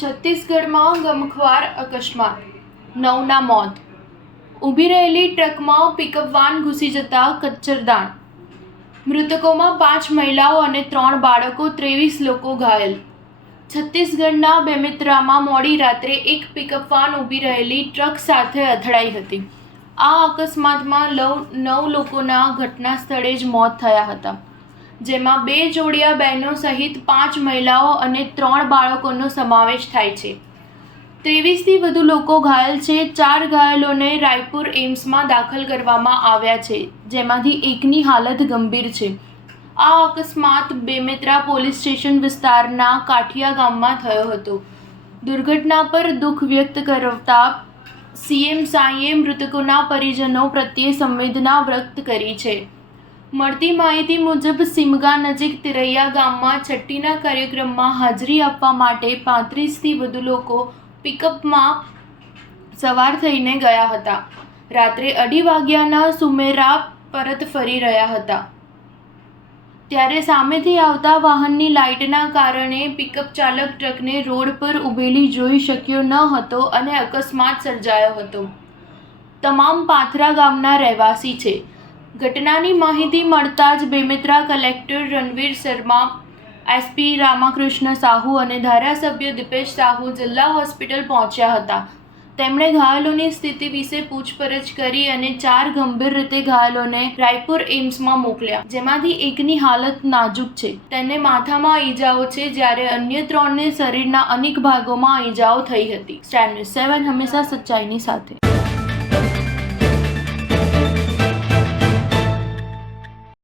છત્તીસગઢમાં ગમખ્વાર અકસ્માત, 9ના મોત. ઊભી રહેલી ટ્રકમાં પિકઅપ વાન ઘૂસી જતા કચ્ચરદાણ. મૃતકોમાં 5 મહિલાઓ અને 3 બાળકો, 23 લોકો ઘાયલ. છત્તીસગઢના બેમેતરામાં મોડી રાત્રે એક પિકઅપ વાન ઊભી રહેલી ટ્રક સાથે અથડાઈ હતી. આ અકસ્માતમાં 9 લોકોના ઘટના સ્થળે જ મોત થયા હતા, જેમાં 2 જોડિયા બહેનો સહિત 5 મહિલાઓ અને 3 બાળકોનો સમાવેશ થાય છે. 23થી વધુ લોકો ઘાયલ છે. 4 ઘાયલોને રાયપુર એમ્સમાં દાખલ કરવામાં આવ્યા છે, જેમાંથી એકની હાલત ગંભીર છે. આ અકસ્માત બેમેતરા પોલીસ સ્ટેશન વિસ્તારના કાઠિયા ગામમાં થયો હતો. દુર્ઘટના પર દુઃખ વ્યક્ત કરતા સીએમ સાંઈએ મૃતકોના પરિજનો પ્રત્યે સંવેદના વ્યક્ત કરી છે. મળતી માહિતી મુજબ સિમગા નજીક તિરૈયા ગામમાં છઠ્ઠીના કાર્યક્રમમાં હાજરી આપવા માટે 35થી વધુ લોકો પિકઅપમાં સવાર થઈને ગયા હતા. રાત્રે 2:30 વાગ્યાના સુમેરા પરત ફરી રહ્યા હતા, ત્યારે સામેથી આવતા વાહનની લાઇટના કારણે પિકઅપ ચાલક ટ્રકને રોડ પર ઊભેલી જોઈ શક્યો ન હતો અને અકસ્માત સર્જાયો હતો. તમામ પાથરા ગામના રહેવાસી છે. ઘટનાની માહિતી મળતા જ બેમેતરા કલેક્ટર રણવીર શર્મા, એસપી રામકૃષ્ણ સાહુ અને ધારાસભ્ય દીપેશ સાહુ જિલ્લા હોસ્પિટલ પહોંચ્યા હતા. તેમણે ઘાયલોની સ્થિતિ વિશે પૂછપરછ કરી અને 4 ગંભીર રીતે ઘાયલોને રાયપુર એમ્સમાં મોકલ્યા, જેમાંથી એકની હાલત નાજુક છે. તેને માથામાં ઈજાઓ છે, જ્યારે અન્ય 3ને શરીરના અનેક ભાગોમાં ઈજાઓ થઈ હતી. સ્ટાર ન્યૂઝ 7 હંમેશા સચ્ચાઈની સાથે.